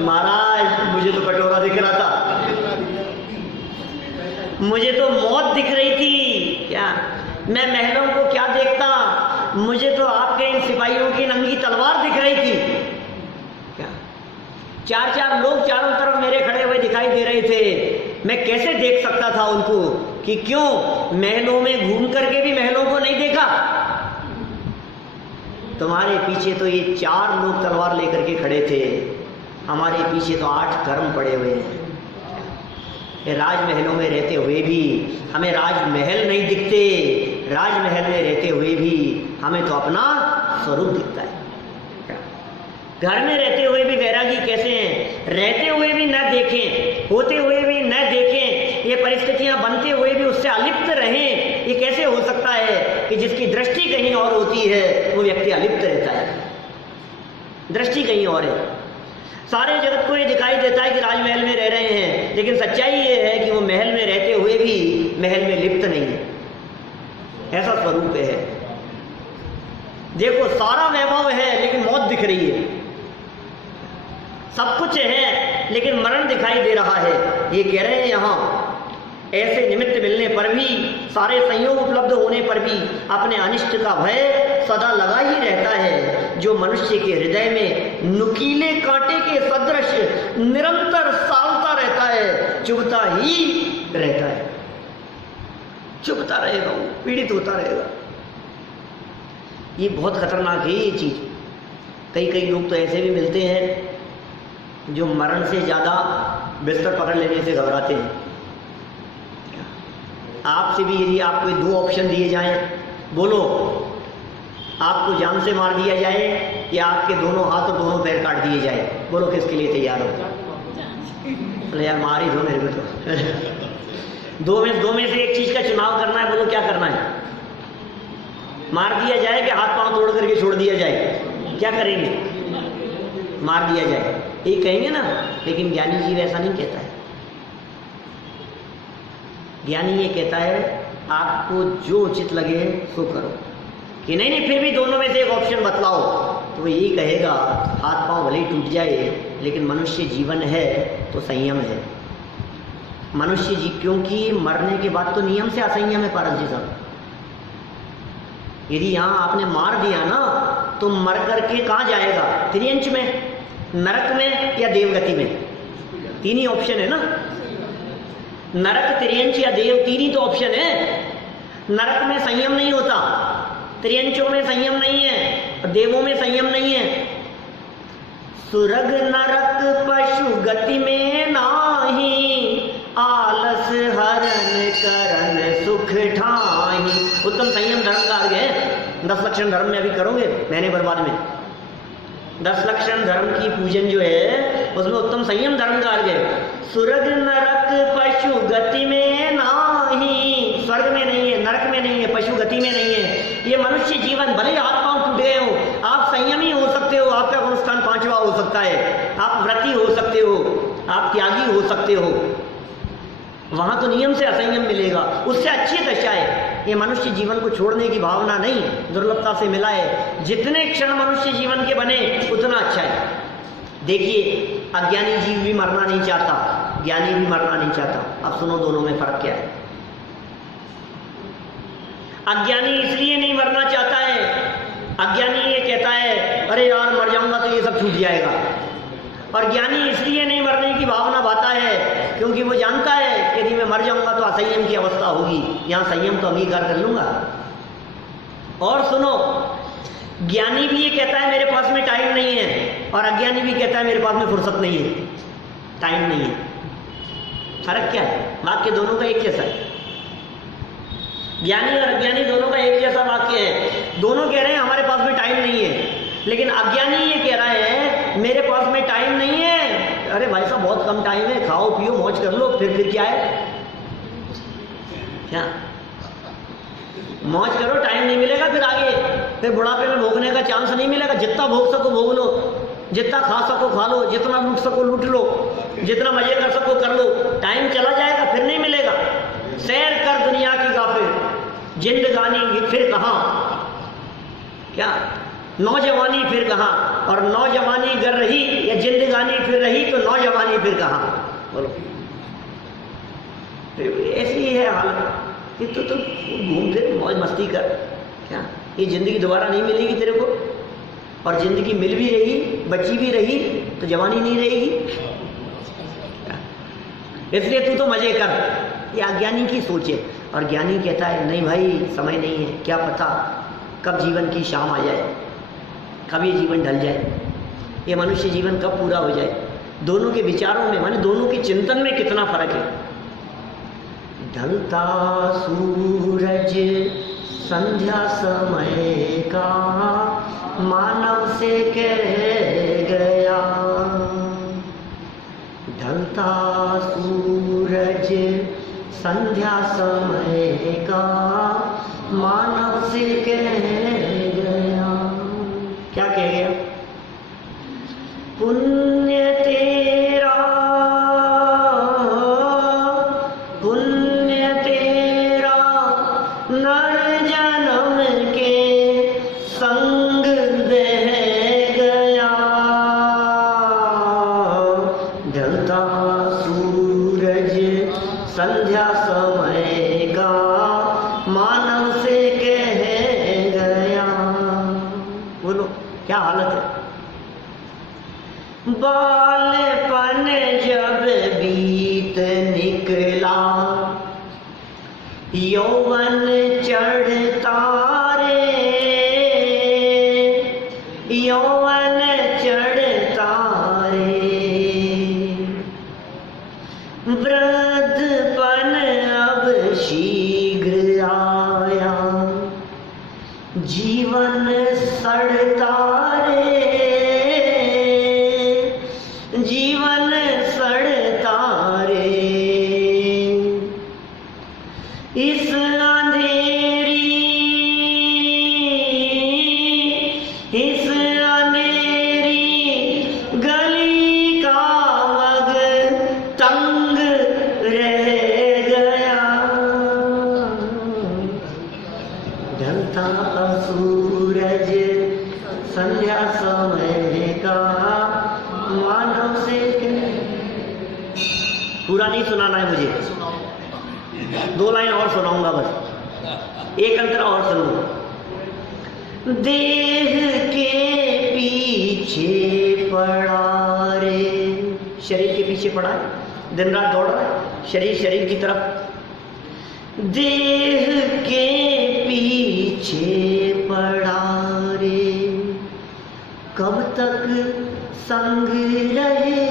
महाराज मुझे तो कटोरा दिख रहा था, मुझे तो मौत दिख रही थी। क्या मैं महलों को क्या देखता, मुझे तो आपके इन सिपाहियों की नंगी तलवार दिख रही थी। क्या 4 लोग चारों तरफ मेरे खड़े हुए दिखाई दे रहे थे, मैं कैसे देख सकता था उनको? कि क्यों महलों में घूम करके भी महलों को नहीं देखा? तुम्हारे पीछे तो ये 4 लोग तलवार लेकर के खड़े थे, हमारे पीछे तो 8 कर्म पड़े हुए हैं। राजमहलों में रहते हुए भी हमें राजमहल नहीं दिखते, राजमहल में रहते हुए भी हमें तो अपना स्वरूप दिखता है। घर में रहते हुए भी वैरागी कैसे हैं? रहते हुए भी न देखें, होते हुए भी न देखें, ये परिस्थितियां या बनते हुए भी उससे अलिप्त रहें, ये कैसे हो सकता है कि जिसकी दृष्टि कहीं और होती है वो व्यक्ति अलिप्त रहता है, दृष्टि कहीं और है। सारे जगत को ये दिखाई देता है कि राजमहल में रह रहे हैं, लेकिन सच्चाई ये है कि वो महल में रहते हुए भी महल में लिप्त नहीं है, ऐसा स्वरूप है। देखो सारा वैभव है लेकिन मौत दिख रही है, सब कुछ है लेकिन मरण दिखाई दे रहा है। ये कह रहे हैं यहाँ ऐसे निमित्त मिलने पर भी, सारे संयोग उपलब्ध होने पर भी अपने अनिष्ट का भय सदा लगा ही रहता है, जो मनुष्य के हृदय में नुकीले कांटे के सदृश निरंतर सालता रहता है, चुभता ही रहता है, चुभता रहेगा, वो पीड़ित होता रहेगा। ये बहुत खतरनाक है ये चीज। कई लोग तो ऐसे भी मिलते हैं जो मरण से ज्यादा बिस्तर पकड़ लेने से घबराते हैं। आपसे भी यदि आपको दो ऑप्शन दिए जाएं, बोलो आपको जान से मार दिया जाए या आपके दोनों हाथ और दोनों पैर काट दिए जाए, बोलो किसके लिए तैयार हो? अरे यार मार ही दो मेरे को तो दो में से एक चीज का चुनाव करना है, बोलो क्या करना है? मार दिया जाए कि हाथ पांव तोड़ करके छोड़ दिया जाए? क्या करेंगे? मार दिया जाए, ये कहेंगे ना। लेकिन ज्ञानी जीव ऐसा नहीं कहता है। ज्ञानी ये कहता है आपको जो उचित लगे सो करो, कि नहीं फिर भी दोनों में से एक ऑप्शन बतलाओ, तो वो यही कहेगा हाथ पांव भले ही टूट जाए लेकिन मनुष्य जीवन है तो संयम है। मनुष्य जीव, क्योंकि मरने के बाद तो नियम से असंयम है पारस जी साहब। यदि यहाँ आपने मार दिया ना तो मर करके कहाँ जाएगा? त्रियंच में, नरक में या देवगति में? तीन ही ऑप्शन है ना, नरक, त्रियंच या देव, तीन ही तो ऑप्शन है। नरक में संयम नहीं होता, त्रियंचों में संयम नहीं है और देवों में संयम नहीं है। सुरग नरक पशु गति में नाही, आलस हरण करन सुख ठाही। उत्तम संयम धर्म का आगे है। 10 लक्षण धर्म में अभी करोगे महीने बर्बाद में। 10 लक्षण धर्म की पूजन जो है उसमें उत्तम संयम धर्म का अर्घ है। सुरग नरक पशु गति में नाही, स्वर्ग में नहीं है, नरक में नहीं है, पशु गति में नहीं है। ये मनुष्य जीवन भले हाथ पांव टूट गए हो, आप संयमी हो सकते हो, आपका गुणस्थान 5वां हो सकता है, आप व्रती हो सकते हो, आप त्यागी हो सकते हो, वहां तो नियम से असंयम मिलेगा, उससे अच्छी दशा है। ये मनुष्य जीवन को छोड़ने की भावना नहीं, दुर्लभता से मिला है। जितने क्षण मनुष्य जीवन के बने उतना अच्छा है। देखिए अज्ञानी जीव भी मरना नहीं चाहता, ज्ञानी भी मरना नहीं चाहता। अब सुनो दोनों में फर्क क्या है। अज्ञानी इसलिए नहीं मरना चाहता है, अज्ञानी ये कहता है अरे यार मर जाऊंगा तो ये सब छूट जाएगा। और ज्ञानी इसलिए नहीं मरने की भावना भाता है क्योंकि वो जानता है यदि मैं मर जाऊंगा तो असंयम की अवस्था होगी, यहाँ संयम तो अंगीकार कर लूंगा। और सुनो, ज्ञानी भी ये कहता है मेरे पास में टाइम नहीं है, और अज्ञानी भी कहता है मेरे पास में फुर्सत नहीं है, टाइम नहीं है। फर्क क्या है? वाक्य दोनों का एक जैसा है। ज्ञानी और अज्ञानी दोनों का एक जैसा वाक्य है। दोनों कह रहे हैं हमारे पास में टाइम नहीं है, लेकिन अज्ञानी ये कह रहा है मेरे पास में टाइम नहीं है। अरे भाई साहब बहुत कम टाइम है, खाओ पियो मौज कर लो, फिर क्या है? क्या मौज करो, टाइम नहीं मिलेगा फिर आगे, फिर बुढ़ापे में भोगने का चांस नहीं मिलेगा। जितना भोग सको भोग लो, जितना खा सको खा लो, जितना लूट सको लूट लो, जितना मजे कर सको कर लो। टाइम चला जाएगा फिर नहीं मिलेगा। सैर कर दुनिया की गाफिल, जिंदगानी फिर कहाँ? क्या नौजवानी फिर कहाँ? और नौजवानी गर रही या जिंदगानी फिर रही तो नौजवानी फिर कहाँ? बोलो, ऐसी है हालत। तो घूम फिर मौज मस्ती कर। क्या ये जिंदगी दोबारा नहीं मिलेगी तेरे को? और जिंदगी मिल भी रही, बची भी रही तो जवानी नहीं रहेगी, इसलिए तू तो मजे कर। ये अज्ञानी की सोच है। और ज्ञानी कहता है नहीं भाई समय नहीं है, क्या पता कब जीवन की शाम आ जाए, कब ये जीवन ढल जाए, ये मनुष्य जीवन कब पूरा हो जाए। दोनों के विचारों में, माने दोनों के चिंतन में कितना फर्क है। ढलता सूरज संध्या समय का मानव से कह गया, ढलता सूरज संध्या समय का मानव से कह गया। क्या कह गया? पुण्य तेरा, पुण्य तेरा नर जन्म के संग बह गया। ढलता सूरज संध्या समय का मानव से कह गया। बोलो क्या हालत है? बालपन जब बीत निकला, यौवन चढ़ता रे, यौवन चढ़ता रे। वृद्धपन अब शीघ्र आया, जीवन सड़ता रे, जीवन सड़ता रे। इस अंधेरी, इस अंधेरी गली का मग तंग रह गया। ढलता सूरज संध्या समय का मानव से। पूरा नहीं सुनाना है मुझे, 2 लाइन और सुनाऊंगा बस, एक अंतरा और सुन लो। देह के पीछे पड़ा रे, शरीर के पीछे पड़ा है, दिन रात दौड़ रहा है शरीर शरीर की तरफ। देह के पीछे पड़ा रे, कब तक संग रहे,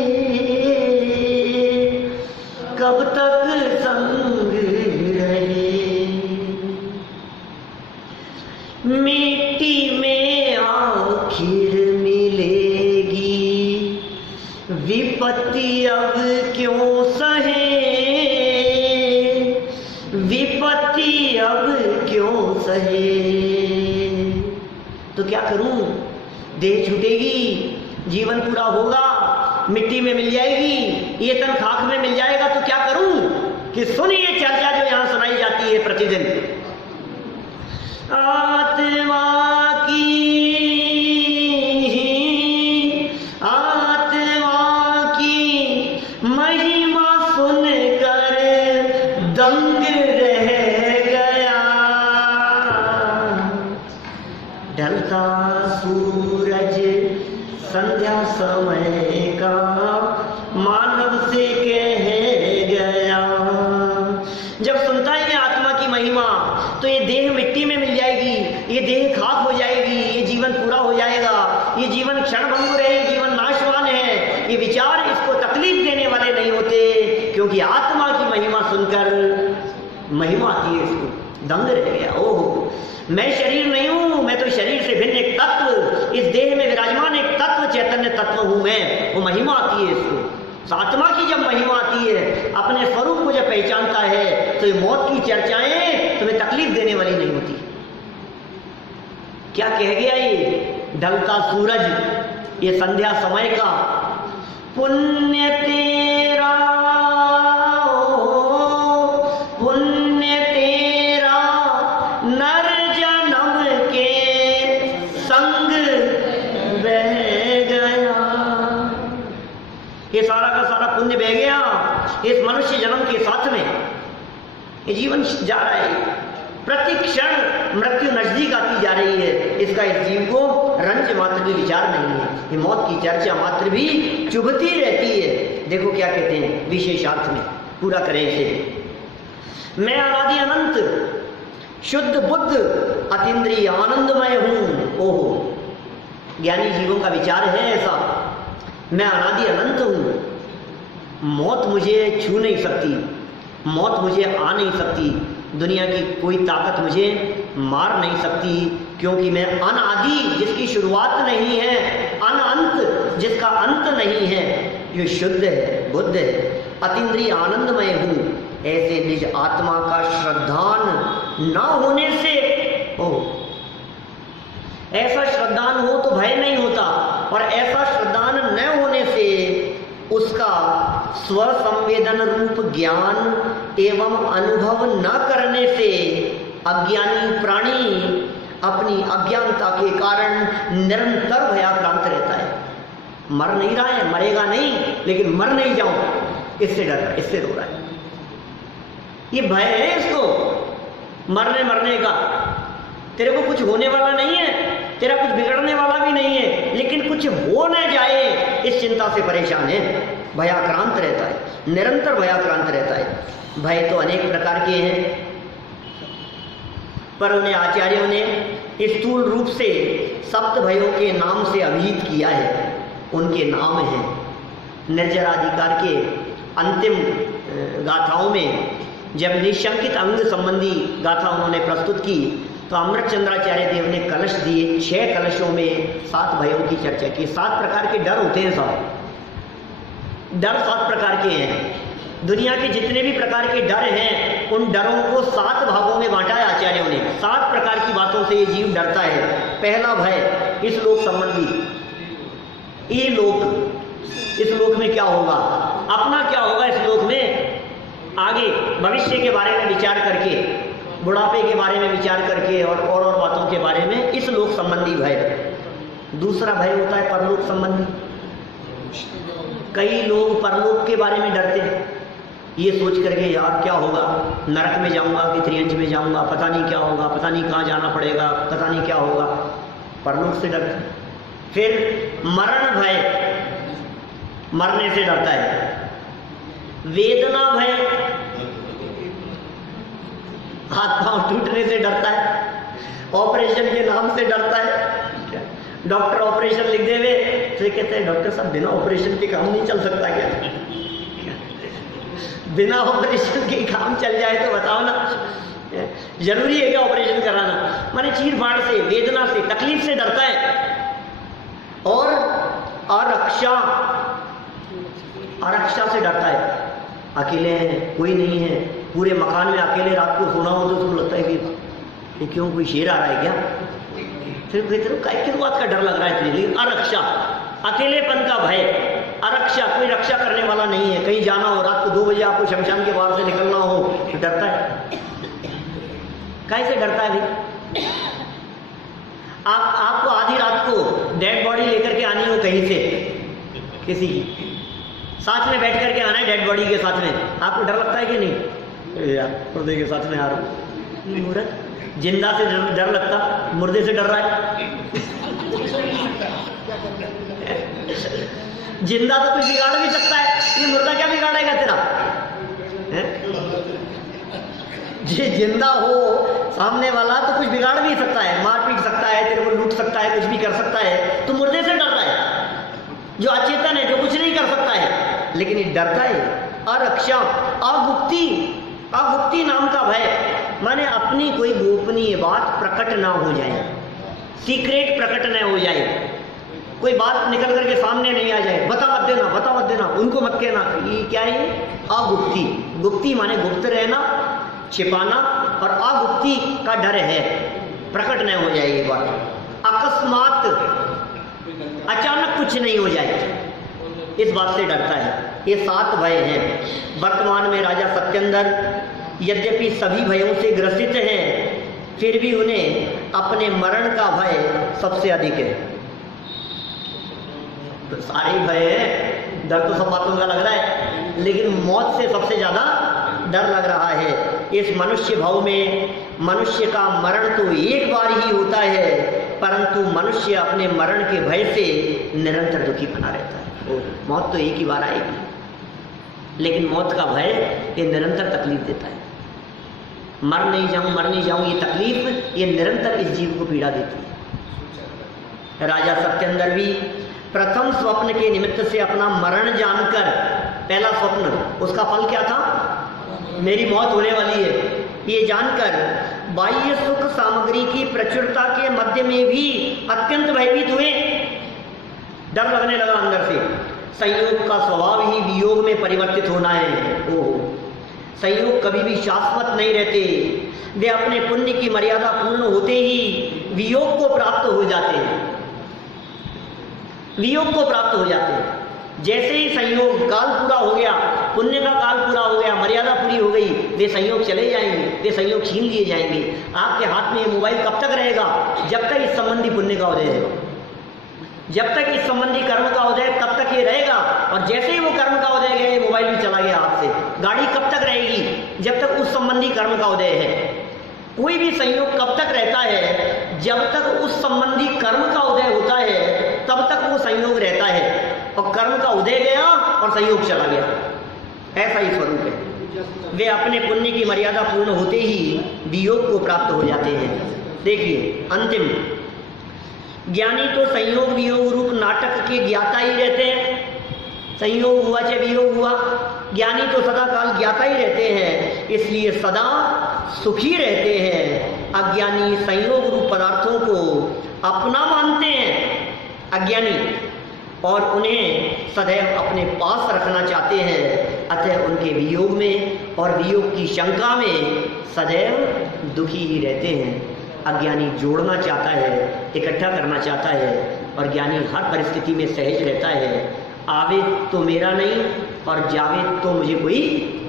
कब तक संग रहे। मिट्टी में आखिर मिलेगी, विपत्ति अब क्यों सहे, विपत्ति अब क्यों सहे। तो क्या करूं? देह छूटेगी, जीवन पूरा होगा, मिट्टी में मिल जाएगी, ये तन खाक में मिल जाएगा। तो क्या करूं? कि सुनिए चर्चा जो यहां सुनाई जाती है प्रतिदिन। आत्मा की, आत्मा की महिमा सुनकर दंग रह गया। ढलता सूरज संध्या समय का मानव से कह गया। जब सुनता है मैं आत्मा की महिमा, तो ये देह मिट्टी में मिल जाएगी, ये देह खाक हो जाएगी, ये जीवन पूरा हो जाएगा, ये जीवन क्षणभंगुर है, ये जीवन नाशवान है। ये विचार इसको तकलीफ देने वाले नहीं होते, क्योंकि आत्मा की महिमा सुनकर महिमा आती है, इसको दंग रह गया। ओह, मैं शरीर नहीं हूं, मैं तो शरीर से भिन्न एक तत्व, इस देह में विराजमान एक तत्व, चैतन्य तत्व हूं मैं। वो महिमा आती है इसको। आत्मा की जब महिमा आती है, अपने स्वरूप को जब पहचानता है, तो ये मौत की चर्चाएं तुम्हें तकलीफ देने वाली नहीं होती। क्या कह गया ये? ढलता सूरज, ये संध्या समय का। पुण्य तेरा, पुण्य तेरा नर जन्म के संग बह गया। ये सारा का सारा पुण्य बह गया इस मनुष्य जन्म के साथ में। ये जीवन जा रहा है, प्रति क्षण मृत्यु नजदीक आती जा रही है। इसका इस जीव को रंज मात्र भी विचार नहीं है, ये मौत की चर्चा मात्र भी चुभती रहती है। देखो क्या कहते हैं विशेषार्थ में, पूरा करें इसे। मैं अनादि अनंत शुद्ध बुद्ध अतीन्द्रिय आनंदमय हूं। ओहो, ज्ञानी जीवों का विचार है ऐसा, मैं अनादि अनंत हूं, मौत मुझे छू नहीं सकती, मौत मुझे आ नहीं सकती, दुनिया की कोई ताकत मुझे मार नहीं सकती, क्योंकि मैं अनादि जिसकी शुरुआत नहीं है, अनंत जिसका अंत नहीं है, जो शुद्ध है, बुद्ध है, अतीन्द्रिय आनंदमय हूं। ऐसे निज आत्मा का श्रद्धान न होने से हो। ऐसा श्रद्धान हो तो भय नहीं होता, और ऐसा श्रद्धान न होने से उसका स्वसंवेदन रूप ज्ञान एवं अनुभव न करने से अज्ञानी प्राणी अपनी अज्ञानता के कारण निरंतर भयाक्रांत रहता है। मर नहीं रहा है, मरेगा नहीं, लेकिन मर नहीं जाऊं इससे डर रहा है, इससे रो रहा है। ये भय है इसको मरने का। तेरे को कुछ होने वाला नहीं है, तेरा कुछ बिगड़ने वाला भी नहीं है, लेकिन कुछ हो न जाए इस चिंता से परेशान है, भयाक्रांत रहता है, निरंतर भयाक्रांत रहता है। भय तो अनेक प्रकार के हैं, पर उन्हें आचार्यों ने स्थूल रूप से सप्त भयों के नाम से अभिहित किया है। उनके नाम हैं निर्जराधिकार के अंतिम गाथाओं में जब निशंकित अंग संबंधी गाथा उन्होंने प्रस्तुत की तो अमृतचंद्राचार्य देव ने कलश दिए। 6 कलशों में 7 भयों की चर्चा की। 7 प्रकार के डर होते हैं साहब, डर 7 प्रकार के हैं। दुनिया के जितने भी प्रकार के डर हैं उन डरों को 7 भागों में बांटा है आचार्यों ने। 7 प्रकार की बातों से ये जीव डरता है। पहला भय इस लोक संबंधी, ये लोक, इस लोक में क्या होगा, अपना क्या होगा इस लोक में, आगे भविष्य के बारे में विचार करके, बुढ़ापे के बारे में विचार करके और बातों के बारे में, इस लोक संबंधी भय। दूसरा भय होता है परलोक संबंधी। कई लोग परलोक के बारे में डरते हैं, ये सोच करके यार क्या होगा, नरक में जाऊंगा कि त्रियंच में जाऊंगा, पता नहीं क्या होगा, पता नहीं कहाँ जाना पड़ेगा, पता नहीं क्या होगा, परलोक से डरते हैं। फिर मरण भय, मरने से डरता है। वेदना भय, हाथ पांव टूटने से डरता है। ऑपरेशन के नाम से डरता है। डॉक्टर ऑपरेशन लिख देवे तो कहते हैं डॉक्टर साहब बिना ऑपरेशन के काम नहीं चल सकता क्या? बिना ऑपरेशन के काम चल जाए तो बताओ ना, जरूरी है क्या ऑपरेशन कराना? माने चीर फाड़ से, वेदना से, तकलीफ से डरता है। और आरक्षा से डरता है। अकेले हैं, कोई नहीं है, पूरे मकान में अकेले रात को सोना हो तो उसको लगता है कि ये क्यों, कोई शेर आ रहा है क्या? फिर किस बात का डर लग रहा है इतनी? लेकिन आरक्षा, अकेलेपन का भय, आरक्षा, कोई रक्षा करने वाला नहीं है। कहीं जाना हो, रात को 2 बजे आपको शमशान के बाहर से निकलना हो तो डरता है। कैसे डरता है भाई? आपको आधी रात को डेड बॉडी लेकर के आनी हो कहीं से, किसी की, साथ में बैठ करके आना है डेड बॉडी के साथ में, आपको डर लगता है कि नहीं? यार मुर्दे के साथ में आ रहा हूँ। मुर्द जिंदा से डर लगता, मुर्दे से डर रहा है। जिंदा तो कुछ बिगाड़ भी सकता है, ये मुर्दा क्या बिगाड़ेगा तेरा? ये जिंदा हो सामने वाला तो कुछ बिगाड़ भी सकता है, मार पीट सकता है, तेरे को लूट सकता है, कुछ भी कर सकता है। तो मुर्दे से डर रहा है जो अचेतन है, जो कुछ नहीं कर सकता है, लेकिन ये डरता है। अरक्षा, अगुप्ती नाम का भय, माने अपनी कोई गोपनीय बात प्रकट ना हो जाए, सीक्रेट प्रकट ना हो जाए, कोई बात निकल करके सामने नहीं आ जाए, बता मत देना, उनको मत कहना। ये क्या है? अगुप्ती। गुप्ती माने गुप्त रहना, छिपाना, और अगुप्ती का डर है, प्रकट नहीं हो जाए ये बात। अकस्मात, अचानक कुछ नहीं हो जाए, इस बात से डरता है। ये 7 भय हैं। वर्तमान में राजा सत्येंद्र यद्यपि सभी भयों से ग्रसित हैं, फिर भी उन्हें अपने मरण का भय सबसे अधिक है। तो सारे भय हैं, डर तो सब बातों का लग रहा है, लेकिन मौत से सबसे ज्यादा डर लग रहा है। इस मनुष्य भाव में मनुष्य का मरण तो एक बार ही होता है, परंतु मनुष्य अपने मरण के भय से निरंतर दुखी बना रहता है। मौत तो एक ही बार आएगी, लेकिन मौत का भय ये निरंतर तकलीफ देता है। मर नहीं जाऊं, ये तकलीफ ये निरंतर इस जीव को पीड़ा देती है। राजा सत्येंद्र भी प्रथम स्वप्न के निमित्त से अपना मरण जानकर, पहला स्वप्न, उसका फल क्या था? मेरी मौत होने वाली है, ये जानकर बाह्य सुख सामग्री की प्रचुरता के मध्य में भी अत्यंत भयभीत हुए। डर लगने लगा अंदर से। संयोग का स्वभाव ही वियोग में परिवर्तित होना है। ओहो, संयोग कभी भी शाश्वत नहीं रहते, वे अपने पुण्य की मर्यादा पूर्ण होते ही वियोग को प्राप्त हो जाते हैं, वियोग को प्राप्त हो जाते हैं। जैसे ही संयोग काल पूरा हो गया, पुण्य का काल पूरा हो गया, मर्यादा पूरी हो गई, वे संयोग चले जाएंगे, वे संयोग छीन लिए जाएंगे। आपके हाथ में ये मोबाइल कब तक रहेगा? जब तक इस संबंधी पुण्य का उदय है, जब तक इस संबंधी कर्म का उदय तब तक ये रहेगा। और जैसे ही वो कर्म का उदय गया, ये मोबाइल भी चला गया हाथ से। गाड़ी कब तक रहेगी? जब तक उस संबंधी कर्म का उदय है। कोई भी संयोग कब तक रहता है? जब तक उस संबंधी कर्म का उदय होता है तब तक वो संयोग रहता है, और कर्म का उदय गया और संयोग चला गया, ऐसा ही स्वरूप है। वे अपने पुण्य की मर्यादा पूर्ण होते ही वियोग को प्राप्त हो जाते हैं। देखिए अंतिम, ज्ञानी तो संयोग वियोग रूप नाटक के ज्ञाता ही रहते हैं। संयोग हुआ चाहे वियोग हुआ, ज्ञानी तो सदा काल ज्ञाता ही रहते हैं, इसलिए सदा सुखी रहते हैं। अज्ञानी संयोग रूप पदार्थों को अपना मानते हैं, अज्ञानी, और उन्हें सदैव अपने पास रखना चाहते हैं। अतः उनके वियोग में और वियोग की शंका में सदैव दुखी ही रहते हैं। अज्ञानी जोड़ना चाहता है, इकट्ठा करना चाहता है, और ज्ञानी हर परिस्थिति में सहज रहता है। आवे तो मेरा नहीं और जावे तो मुझे कोई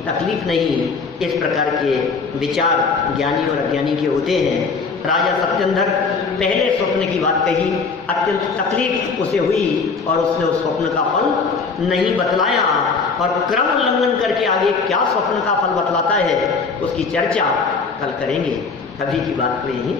तकलीफ नहीं, इस प्रकार के विचार ज्ञानी और अज्ञानी के होते हैं। राजा सत्येंद्र पहले स्वप्न की बात कही, अत्यंत तकलीफ उसे हुई और उसने उस स्वप्न का फल नहीं बतलाया, और क्रम उल्लंघन करके आगे क्या स्वप्न का फल बतलाता है उसकी चर्चा कल करेंगे। अभी की बात को यही